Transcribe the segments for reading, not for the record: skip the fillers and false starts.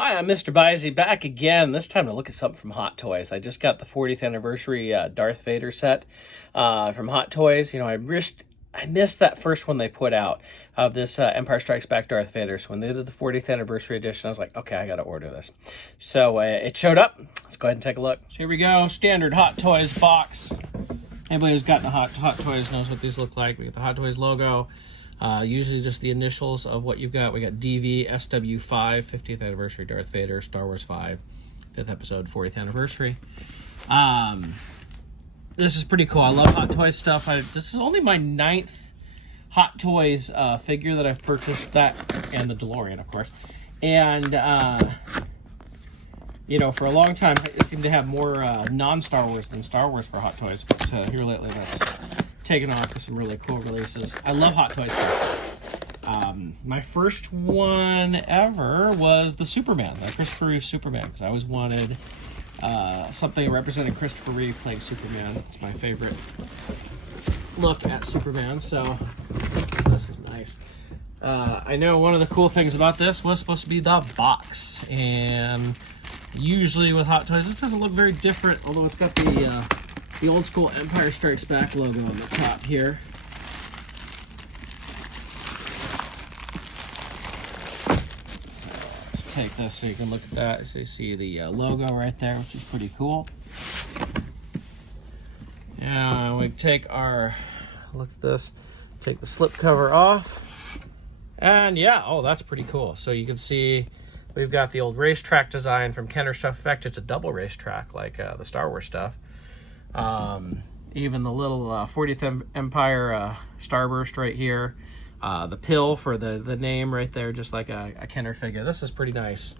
Hi, I'm MrByZ back again, this time to look at something from Hot Toys. I just got the 40th anniversary Darth Vader set from Hot Toys. You know, I missed that first one they put out of this Empire Strikes Back Darth Vader. So when they did the 40th anniversary edition, I was like, okay, I got to order this. So it showed up. Let's go ahead and take a look. So here we go, standard Hot Toys box. Anybody who's gotten the Hot Toys knows what these look like. We got the Hot Toys logo. Usually just the initials of what you've got. We got DV, SW5, 50th anniversary Darth Vader, Star Wars 5, 5th episode, 40th anniversary. This is pretty cool. I love Hot Toys stuff. This is only my 9th Hot Toys figure that I've purchased, that and the DeLorean, of course. And, you know, for a long time, I seem to have more non-Star Wars than Star Wars for Hot Toys. But here lately, that's taken off with some really cool releases. I love Hot Toys stuff. My first one ever was the Superman, the Christopher Reeve Superman, because I always wanted something representing Christopher Reeve playing Superman. It's my favorite look at Superman, so this is nice. I know one of the cool things about this was supposed to be the box, and usually with Hot Toys, this doesn't look very different, although it's got the old school Empire Strikes Back logo on the top here. Let's take this so you can look at that. So you see the logo right there, which is pretty cool. Yeah, we take our, look at this, take the slip cover off. And yeah, oh, that's pretty cool. So you can see we've got the old racetrack design from Kenner stuff. In fact, it's a double racetrack like the Star Wars stuff. Even the little 40th Empire starburst right here, the pill for the name right there, just like a Kenner figure. This is pretty nice.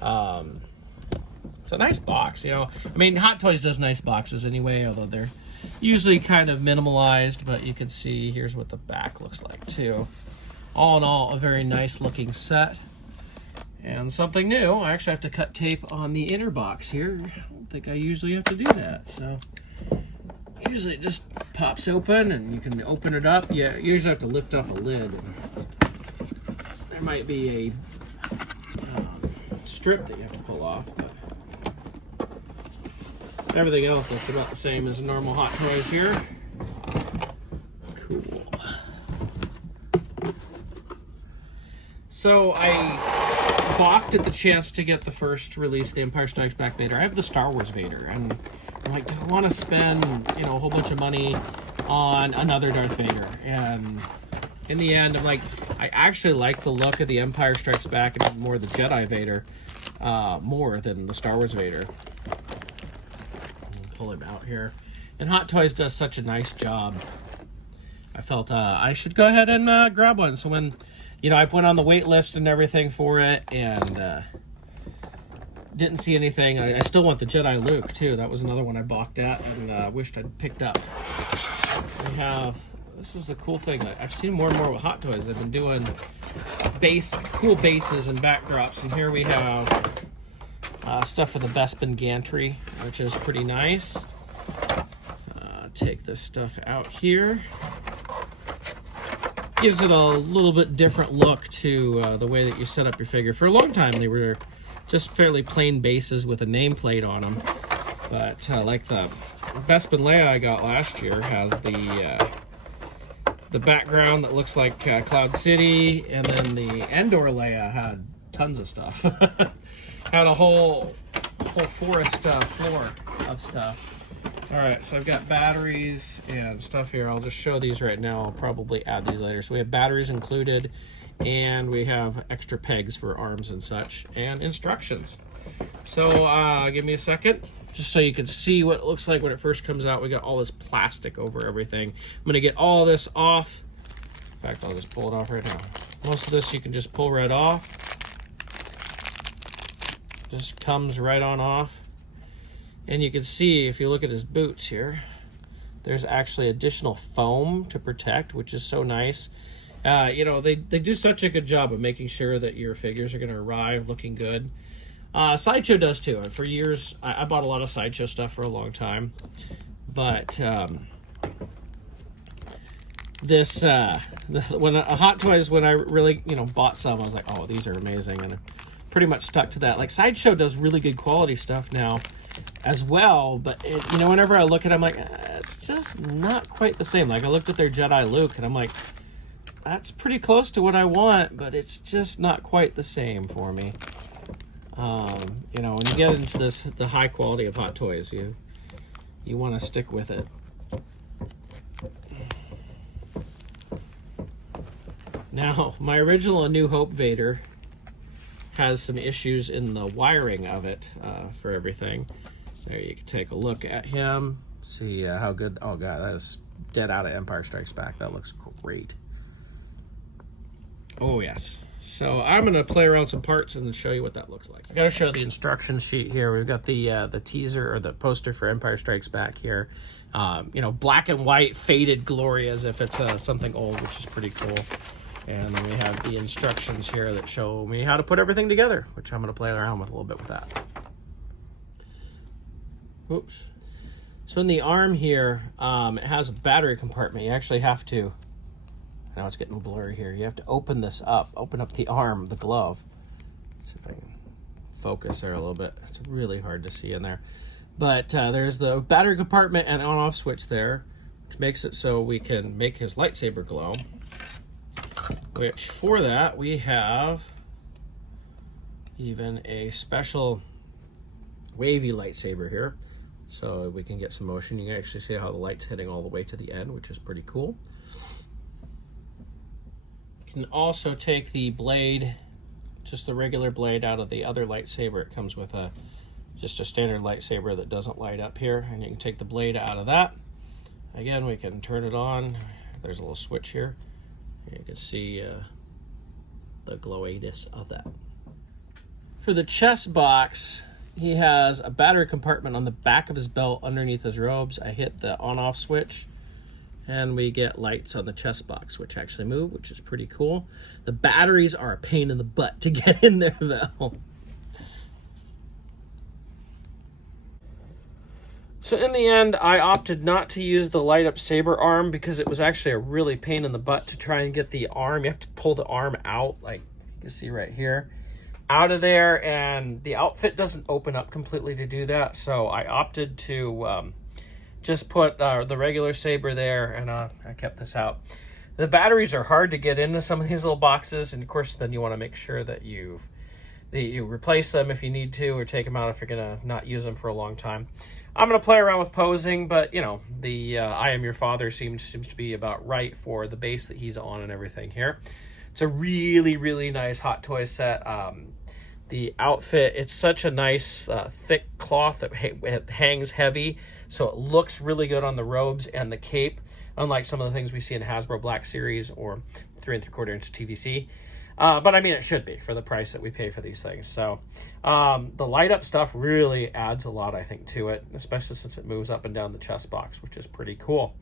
It's a nice box, you know. I mean, Hot Toys does nice boxes anyway, although they're usually kind of minimalized, but you can see here's what the back looks like too. All in all, a very nice looking set. And something new, I actually have to cut tape on the inner box here. I don't think I usually have to do that. So usually it just pops open and you can open it up. Yeah, you usually have to lift off a lid. There might be a strip that you have to pull off. But everything else, it's about the same as normal Hot Toys here. Cool. So I balked at the chance to get the first release, The Empire Strikes Back Vader. I have the Star Wars Vader, and I'm like, do I want to spend, you know, a whole bunch of money on another Darth Vader? And in the end, I'm like, I actually like the look of The Empire Strikes Back and more the Jedi Vader more than the Star Wars Vader. Pull him out here. And Hot Toys does such a nice job. I felt I should go ahead and grab one. So when, you know, I went on the wait list and everything for it, and didn't see anything. I still want the Jedi Luke, too. That was another one I balked at and wished I'd picked up. We have, this is the cool thing. I've seen more and more with Hot Toys. They've been doing cool bases and backdrops, and here we have stuff for the Bespin gantry, which is pretty nice. Take this stuff out here. Gives it a little bit different look to the way that you set up your figure. For a long time, they were just fairly plain bases with a nameplate on them. But like the Bespin Leia I got last year has the background that looks like Cloud City, and then the Endor Leia had tons of stuff. Had a whole forest floor of stuff. All right, so I've got batteries and stuff here. I'll just show these right now. I'll probably add these later. So we have batteries included, and we have extra pegs for arms and such, and instructions. So give me a second, just so you can see what it looks like when it first comes out. We got all this plastic over everything. I'm gonna get all this off. In fact, I'll just pull it off right now. Most of this you can just pull right off. Just comes right on off. And you can see, if you look at his boots here, there's actually additional foam to protect, which is so nice. You know, they do such a good job of making sure that your figures are going to arrive looking good. Sideshow does too. And for years, I bought a lot of Sideshow stuff for a long time. But this, when Hot Toys, when I really, bought some, I was like, oh, these are amazing. And pretty much stuck to that. Like Sideshow does really good quality stuff now as well, but you know, whenever I look at it, I'm like, it's just not quite the same. Like I looked at their Jedi Luke and I'm like, that's pretty close to what I want, but it's just not quite the same for me. You know, when you get into the high quality of Hot Toys, you want to stick with it. Now, my original A New Hope Vader has some issues in the wiring of it for everything. There, you can take a look at him, see how good. Oh god, that is dead out of Empire Strikes Back. That looks great. Oh yes. So I'm gonna play around some parts and show you what that looks like. I gotta show the instruction sheet here. We've got the teaser or the poster for Empire Strikes Back here. You know, black and white, faded glory as if it's something old, which is pretty cool. And then we have the instructions here that show me how to put everything together, which I'm gonna play around with a little bit with that. Oops. So in the arm here, it has a battery compartment. You actually have to, now it's getting blurry here. You have to open this up, open up the arm, the glove. Let's see if I can focus there a little bit. It's really hard to see in there. But there's the battery compartment and on-off switch there, which makes it so we can make his lightsaber glow. Which for that, we have even a special wavy lightsaber here. So we can get some motion. You can actually see how the light's hitting all the way to the end, which is pretty cool. You can also take the blade, just the regular blade, out of the other lightsaber. It comes with just a standard lightsaber that doesn't light up here, and you can take the blade out of that. Again, we can turn it on. There's a little switch here. You can see the glowatus of that. For the chest box, he has a battery compartment on the back of his belt underneath his robes. I hit the on-off switch and we get lights on the chest box, which actually move, which is pretty cool. The batteries are a pain in the butt to get in there though. So in the end, I opted not to use the light up saber arm because it was actually a really pain in the butt to try and get the arm. You have to pull the arm out, like you can see right here, out of there, and the outfit doesn't open up completely to do that. So I opted to just put the regular saber there, and I kept this out. The batteries are hard to get into some of these little boxes, and of course then you want to make sure that you replace them if you need to, or take them out if you're gonna not use them for a long time. I'm gonna play around with posing, but you know, the I Am Your Father seems to be about right for the base that he's on and everything here. It's a really, really nice Hot Toys set. The outfit, it's such a nice thick cloth that it hangs heavy, so it looks really good on the robes and the cape, unlike some of the things we see in Hasbro Black Series or 3 3/4 inch TVC. But I mean, it should be for the price that we pay for these things. So the light up stuff really adds a lot, I think, to it, especially since it moves up and down the chest box, which is pretty cool.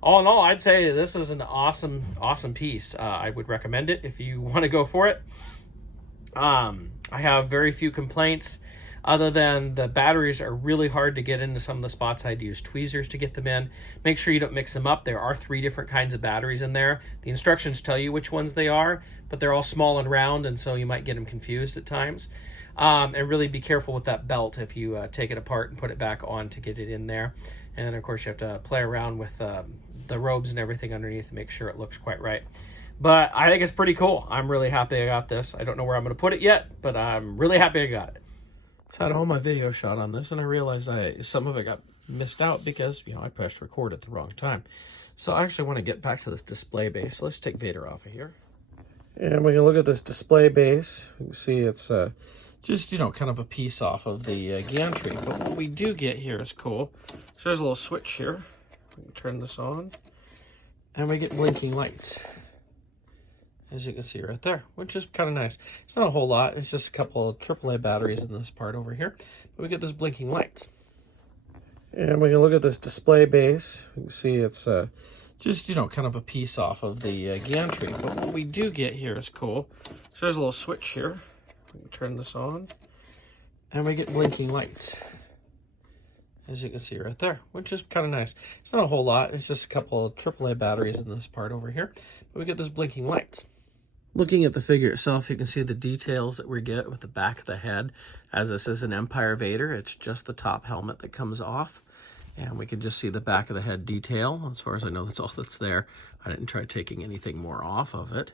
All in all, I'd say this is an awesome, awesome piece. I would recommend it if you want to go for it. I have very few complaints other than the batteries are really hard to get into some of the spots. I'd use tweezers to get them in. Make sure you don't mix them up. There are 3 different kinds of batteries in there. The instructions tell you which ones they are, but they're all small and round, and so you might get them confused at times. And really be careful with that belt if you take it apart and put it back on to get it in there. And then, of course, you have to play around with the robes and everything underneath to make sure it looks quite right. But I think it's pretty cool. I'm really happy I got this. I don't know where I'm going to put it yet, but I'm really happy I got it. So I had all my video shot on this, and I realized some of it got missed out because, you know, I pressed record at the wrong time. So I actually want to get back to this display base. So let's take Vader off of here. And we can look at this display base. You can see it's just, you know, kind of a piece off of the gantry. But what we do get here is cool. So there's a little switch here. We can turn this on. And we get blinking lights, as you can see right there, which is kind of nice. It's not a whole lot. It's just a couple of AAA batteries in this part over here. But we get those blinking lights. And we can look at this display base. You can see it's just, you know, kind of a piece off of the gantry. But what we do get here is cool. So there's a little switch here. We can turn this on. And we get blinking lights, as you can see right there, which is kind of nice. It's not a whole lot. It's just a couple of AAA batteries in this part over here. But we get those blinking lights. Looking at the figure itself, you can see the details that we get with the back of the head. As this is an Empire Vader, it's just the top helmet that comes off. And we can just see the back of the head detail. As far as I know, that's all that's there. I didn't try taking anything more off of it.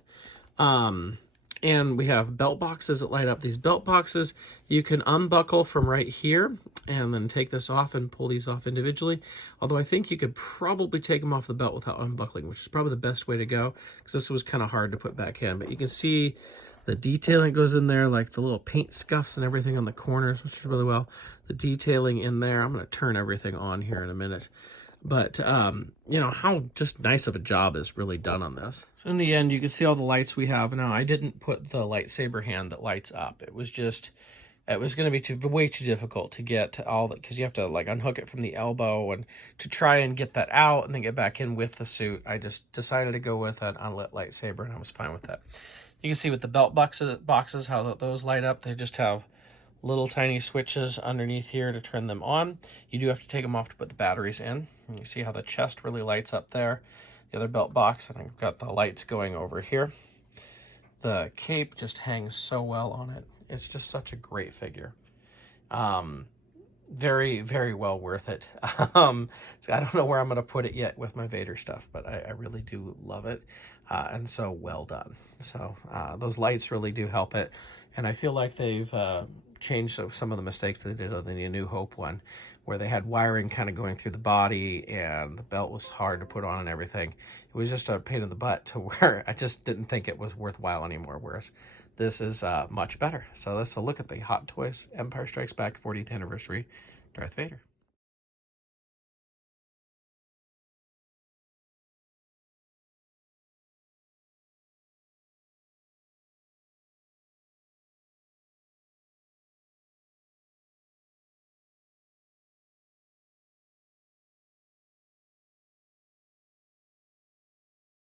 And we have belt boxes that light up. These belt boxes, you can unbuckle from right here and then take this off and pull these off individually. Although I think you could probably take them off the belt without unbuckling, which is probably the best way to go, because this was kind of hard to put back in. But you can see the detailing goes in there, like the little paint scuffs and everything on the corners, which is really well. The detailing in there. I'm going to turn everything on here in a minute. But, you know, how just nice of a job is really done on this. So in the end, you can see all the lights we have. Now, I didn't put the lightsaber hand that lights up. It was going to be way too difficult to get all that, because you have to, like, unhook it from the elbow, and to try and get that out and then get back in with the suit, I just decided to go with an unlit lightsaber, and I was fine with that. You can see with the belt boxes how those light up. They just have little tiny switches underneath here to turn them on. You do have to take them off to put the batteries in. And you see how the chest really lights up there. The other belt box, and I've got the lights going over here. The cape just hangs so well on it. It's just such a great figure. Very, very well worth it. So I don't know where I'm going to put it yet with my Vader stuff, but I really do love it. And so well done. So those lights really do help it. And I feel like they've changed some of the mistakes they did on the New Hope one, where they had wiring kind of going through the body and the belt was hard to put on and everything. It was just a pain in the butt to where I just didn't think it was worthwhile anymore, whereas this is much better. So let's look at the Hot Toys Empire Strikes Back 40th Anniversary Darth Vader.